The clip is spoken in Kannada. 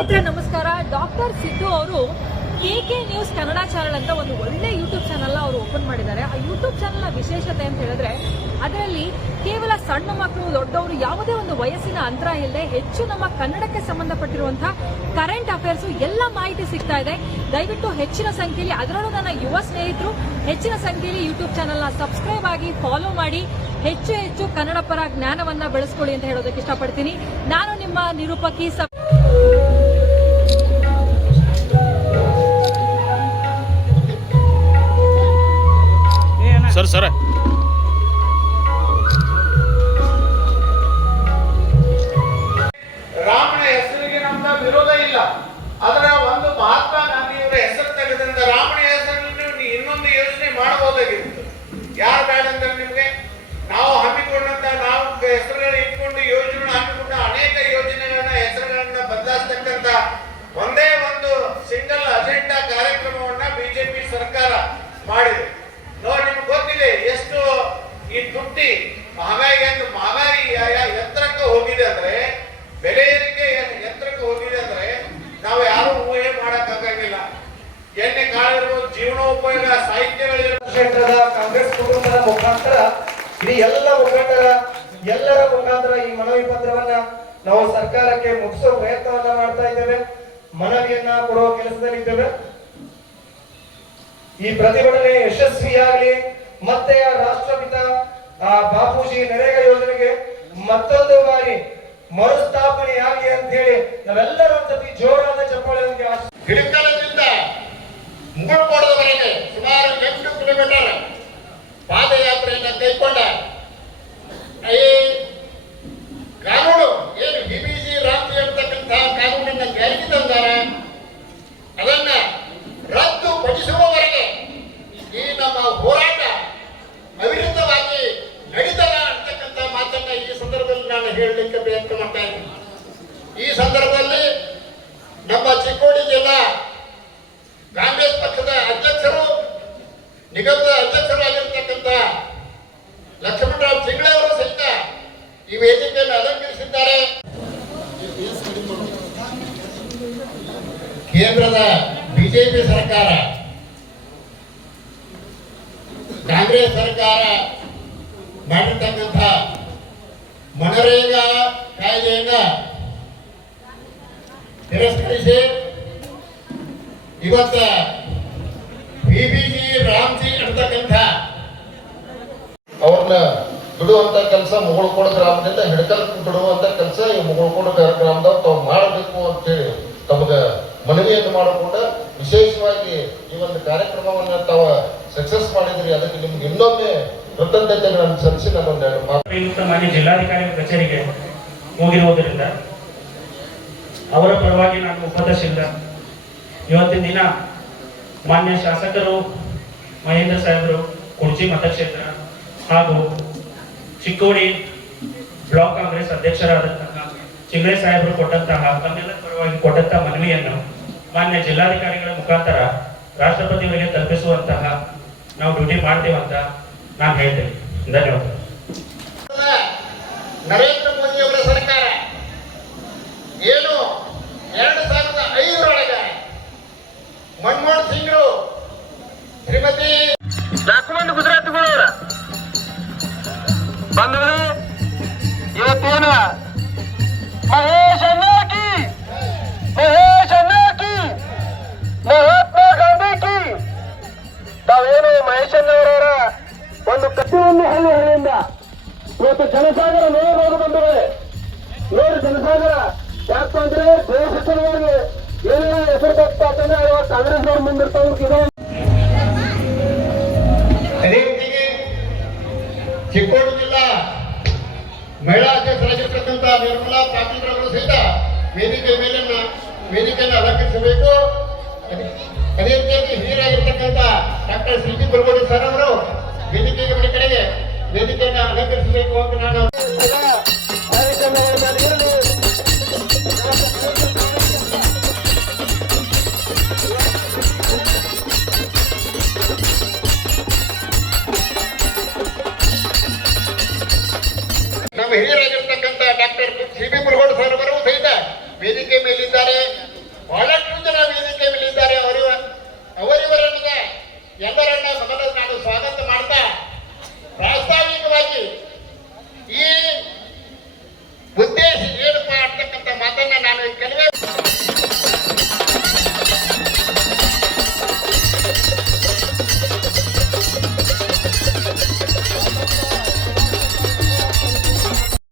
ನಮಸ್ಕಾರ. ಡಾಕ್ಟರ್ ಸಿದ್ದು ಅವರು KK ನ್ಯೂಸ್ ಕನ್ನಡ ಚಾನೆಲ್ ಅಂತ ಒಂದು ಒಳ್ಳೆ ಯೂಟ್ಯೂಬ್ ಚಾನೆಲ್ ಅವರು ಓಪನ್ ಮಾಡಿದ್ದಾರೆ. ಆ ಯೂಟ್ಯೂಬ್ ಚಾನೆಲ್ನ ವಿಶೇಷತೆ ಅಂತ ಹೇಳಿದ್ರೆ ಅದರಲ್ಲಿ ಕೇವಲ ಸಣ್ಣ ಮಕ್ಕಳು ದೊಡ್ಡವರು ಯಾವುದೇ ಒಂದು ವಯಸ್ಸಿನ ಅಂತರ ಇಲ್ಲದೆ ಹೆಚ್ಚು ನಮ್ಮ ಕನ್ನಡಕ್ಕೆ ಸಂಬಂಧಪಟ್ಟಿರುವಂತಹ ಕರೆಂಟ್ ಅಫೇರ್ಸ್ ಎಲ್ಲ ಮಾಹಿತಿ ಸಿಗ್ತಾ ಇದೆ. ದಯವಿಟ್ಟು ಹೆಚ್ಚಿನ ಸಂಖ್ಯೆಯಲ್ಲಿ, ಅದರಲ್ಲೂ ನನ್ನ ಯುವ ಸ್ನೇಹಿತರು ಹೆಚ್ಚಿನ ಸಂಖ್ಯೆಯಲ್ಲಿ ಯೂಟ್ಯೂಬ್ ಚಾನೆಲ್ನ ಸಬ್ಸ್ಕ್ರೈಬ್ ಆಗಿ ಫಾಲೋ ಮಾಡಿ ಹೆಚ್ಚು ಕನ್ನಡ ಪರ ಜ್ಞಾನವನ್ನ ಬೆಳೆಸ್ಕೊಳ್ಳಿ ಅಂತ ಹೇಳೋದಕ್ಕೆ ಇಷ್ಟಪಡ್ತೀನಿ. ನಾನು ನಿಮ್ಮ ನಿರೂಪಕಿ ಸರ್ ರಾಮನ ಹೆಸರಿಗೆ ನಮ್ದ ವಿರೋಧ ಇಲ್ಲ. ಅದರ ಒಂದು ಮಹಾತ್ಮ ಗಾಂಧಿಯವರ ಹೆಸರು ತೆಗೆದಿಂದ ರಾಮನ ಹೆಸರಿನಲ್ಲಿ ಇನ್ನೊಂದು ಯೋಜನೆ ಮಾಡಬಹುದಾಗಿತ್ತು. ಯಾರು ಬೇಡ ಅಂದ್ರೆ ನಿಮ್ಗೆ ನಾವು ಹಮ್ಮಿಕೊಂಡಂತ ನಾವು ಹೆಸರುಗಳು ಇಟ್ಕೊಂಡು ಯೋಜನೆ ಹಮ್ಮಿಕೊಂಡ ಅನೇಕ ಯೋಜನೆಗಳನ್ನ ಹೆಸರುಗಳನ್ನ ಬದಲಾಯಿಸ್ತಕ್ಕಂತ ಒಂದೇ ಒಂದು ಸಿಂಗಲ್ ಅಜೆಂಡಾ ಕಾರ್ಯಕ್ರಮವನ್ನ ಬಿಜೆಪಿ ಸರ್ಕಾರ ಮಾಡಿದೆ. ನೋಡಿ, ನಿಮ್ಗೆ ಗೊತ್ತಿದೆ ಎಷ್ಟು ಈ ತುಟ್ಟಿ ಮಹಂಗಾಯಿ ಎತ್ತರಕ್ಕೆ ಹೋಗಿದೆ ಅಂದ್ರೆ, ಬೆಲೆ ಏರಿಕೆ ಎತ್ತರಕ್ಕೆ ಹೋಗಿದೆ ಅಂದ್ರೆ ನಾವು ಯಾರು ಊಹೆ ಮಾಡಕ್ಕಾಗಿಲ್ಲ. ಎಣ್ಣೆ ಕಾಳಿರ್ಬೋದು, ಜೀವನೋಪಯೋಗ ಸಾಹಿತ್ಯಗಳಿರ್ಬೋದು. ಕಾಂಗ್ರೆಸ್ ಕುಟುಂಬದ ಮುಖಾಂತರ ಇಡೀ ಎಲ್ಲರ ಮುಖಾಂತರ ಈ ಮನವಿ ಪತ್ರವನ್ನ ನಾವು ಸರ್ಕಾರಕ್ಕೆ ಮುಗಿಸೋ ಪ್ರಯತ್ನವನ್ನ ಮಾಡ್ತಾ ಇದ್ದೇವೆ. ಮನವಿಯನ್ನ ಕೊಡುವ ಕೆಲಸದಲ್ಲಿದ್ದೇವೆ. ಈ ಪ್ರತಿಭಟನೆ ಯಶಸ್ವಿಯಾಗಲಿ, ಮತ್ತೆ ಆ ರಾಷ್ಟ್ರಪಿತ ಬಾಪೂಜಿ ನರೇಗಾ ಯೋಜನೆಗೆ ಮತ್ತೊಂದು ಬಾರಿ ಮರುಸ್ಥಾಪನೆಯಾಗಲಿ ಅಂತ ಹೇಳಿ ನಾವೆಲ್ಲರೂ ಜೊತೆ ಜೋರಾದ ಚಪ್ಪಾಳೆಯೊಂದಿಗೆ ಹಿಡಕಲದಿಂದ ಮುಗುಳ್ಕೋಟದವರೆಗೆ ಸುಮಾರು 8 ಕಿಲೋಮೀಟರ್ ಪಾದಯಾತ್ರೆಯನ್ನು ಕೈಗೊಂಡ ಈ ಕಾನೂನು ಏನು BBG ರಾಮ್ಜಿ ಅಂತಕ್ಕಂಥ ಕಾನೂನನ್ನ ಜಾರಿಗೆ ತಂದಾರೆ, ಅದನ್ನ ರದ್ದುಪಡಿಸುವವರೆಗೆ ಈ ನಮ್ಮ ಹೋರಾಟ ಅವಿರತವಾಗಿ ನಡೀತದ ಅಂತಕ್ಕಂಥ ಮಾತನ್ನ ಈ ಸಂದರ್ಭದಲ್ಲಿ ನಾನು ಹೇಳಲಿಕ್ಕೆ ಪ್ರಯತ್ನ ಮಾಡ್ತಾ ಇದ್ದೀನಿ. ಈ ಸಂದರ್ಭದಲ್ಲಿ ನಮ್ಮ ಚಿಕ್ಕೋಡಿ ಜಿಲ್ಲಾ ಕಾಂಗ್ರೆಸ್ ಪಕ್ಷದ ಅಧ್ಯಕ್ಷರು, ನಿಗಮದ ಅಧ್ಯಕ್ಷರು ಆಗಿರತಕ್ಕಂಥ ಲಕ್ಷ್ಮಣರಾವ್ ಚಿಂಗ್ಳೆ ಅವರು ಸಹಿತ ಈ ವೇದಿಕೆಯನ್ನು ಅಲಂಕರಿಸಿದ್ದಾರೆ. ಕೇಂದ್ರದ ಬಿಜೆಪಿ ಸರ್ಕಾರ, ಕಾಂಗ್ರೆಸ್ ಸರ್ಕಾರ ಮಾಡಿರ್ತಕ್ಕಂಥ ಮನರೇಗಾ ಕಾಯ್ದೆಯನ್ನ ತಿರಸ್ಕರಿಸಿ ಇವತ್ತ BBG ರಾಮ್ಜಿ ಅಂತಕ್ಕಂಥ ಅವ್ರನ್ನ ಬಿಡುವಂತ ಕೆಲಸ ಮುಗುಳ್ಕೋಡು ಗ್ರಾಮದಿಂದ ಹಿಡಕಲ್ ಬಿಡುವಂತ ಕೆಲಸ ಈ ಮುಗುಳ್ಕೋಡು ಗ್ರಾಮದವ್ರು ತಾವು ಮಾಡಬೇಕು ಅಂತೇಳಿ ತಮಗ ಮನವಿಯನ್ನು ಮಾಡಿಕೊಂಡು ವಿಶೇಷವಾಗಿ ಈ ಒಂದು ಕಾರ್ಯಕ್ರಮವನ್ನು ತಾವು ಸಕ್ಸಸ್ ಮಾಡಿದ್ರಿ. ಅದಕ್ಕೆ ನಿಮ್ಗೆ ಇನ್ನೊಮ್ಮೆ ಕೃತಜ್ಞತೆಗಳನ್ನು ಸಲ್ಲಿಸಿ ನಾನೊಂದೆರಡು ಮಾತು. ಮಾನ್ಯ ಜಿಲ್ಲಾಧಿಕಾರಿ ಕಚೇರಿಗೆ ಹೋಗಿರುವುದರಿಂದ ಅವರ ಪರವಾಗಿ ನಾನು ಉಪದೇಶಿಸಿದ ಇವತ್ತಿನ ದಿನ ಮಾನ್ಯ ಶಾಸಕರು ಮಹೇಂದ್ರ ಸಾಹೇಬರು ಕುರ್ಚಿ ಮತಕ್ಷೇತ್ರ ಹಾಗೂ ಚಿಕ್ಕೋಡಿ ಬ್ಲಾಕ್ ಕಾಂಗ್ರೆಸ್ ಅಧ್ಯಕ್ಷರಾದಂತಹ ಚಿಂಗ್ಳೆ ಸಾಹೇಬರು ಕೊಟ್ಟಂತಹ ತಮ್ಮೆಲ್ಲರ ಪರವಾಗಿ ಕೊಟ್ಟಂತಹ ಮನವಿಯನ್ನು ಮಾನ್ಯ ಜಿಲ್ಲಾಧಿಕಾರಿಗಳ ಮುಖಾಂತರ ರಾಷ್ಟ್ರಪತಿಯವರಿಗೆ ತಲುಪಿಸುವಂತಹ ನಾವು ಡ್ಯೂಟಿ ಮಾಡ್ತೇವಂತ ನಾನು ಹೇಳ್ತೇನೆ. ಧನ್ಯವಾದ. ನರೇಂದ್ರ ಮೋದಿ ಅವರ ಸರ್ಕಾರ ಏನು 2005 ಮನಮೋಹನ್ ಸಿಂಗ್ರು ಶ್ರೀಮತಿ ಡಾಕ್ಯುಮೆಂಟ್ ಗುಜರಾತಿಗಳವರ ಬಂದ್ರೆ ಇವತ್ತೇನ ಮಹೇಶ್ ಅನ್ನಾಕಿ ಮಹಾತ್ಮ ಗಾಂಧಿ ಕಿ ತಾವೇನು ಮಹೇಶ್ ಅನ್ನವರ ಒಂದು ಪ್ರತಿಯೊಂದು ಹಳ್ಳಿಯಿಂದ ಇವತ್ತು ಜನಸಾಗರ ನೋಡಬಹುದು ಬಂದರೆ ನೋಡಿ. ಜನಸಾಗರ ಯಾಕೆ ಅಂದ್ರೆ ದೇಶ ಸಲುವಾಗಿ ಏನೇನೋ ಹೆಸರು ಬರ್ತಾಕಂದ್ರೆ ಕಾಂಗ್ರೆಸ್ ಅವ್ರು ಮುಂದಿರ್ತಾವ. ಅದೇ ರೀತಿಗೆ ಚಿಕ್ಕೋಡಿ ಜಿಲ್ಲಾ ಮಹಿಳಾ ಅಧ್ಯಕ್ಷರಾಗಿರ್ತಕ್ಕಂಥ ನಿರ್ಮಲಾ ಪಾಟೀಲ್ ಅವರು ಸಹಿತ ವೇದಿಕೆಯನ್ನು ಅಲಂಕರಿಸಬೇಕು. ಅದೇ ರೀತಿಯಾಗಿ ಹಿರಿಯರಾಗಿರ್ತಕ್ಕಂಥ ಡಾಕ್ಟರ್ ಶ್ರೀಜಿ ಬುರ್ಗೋಡಿ ಸರ್ ಅವರು ವೇದಿಕೆಗೆ ಕಡೆಗೆ ವೇದಿಕೆಯನ್ನು ಅಲಂಕರಿಸಬೇಕು ಅಂತ ನಾನು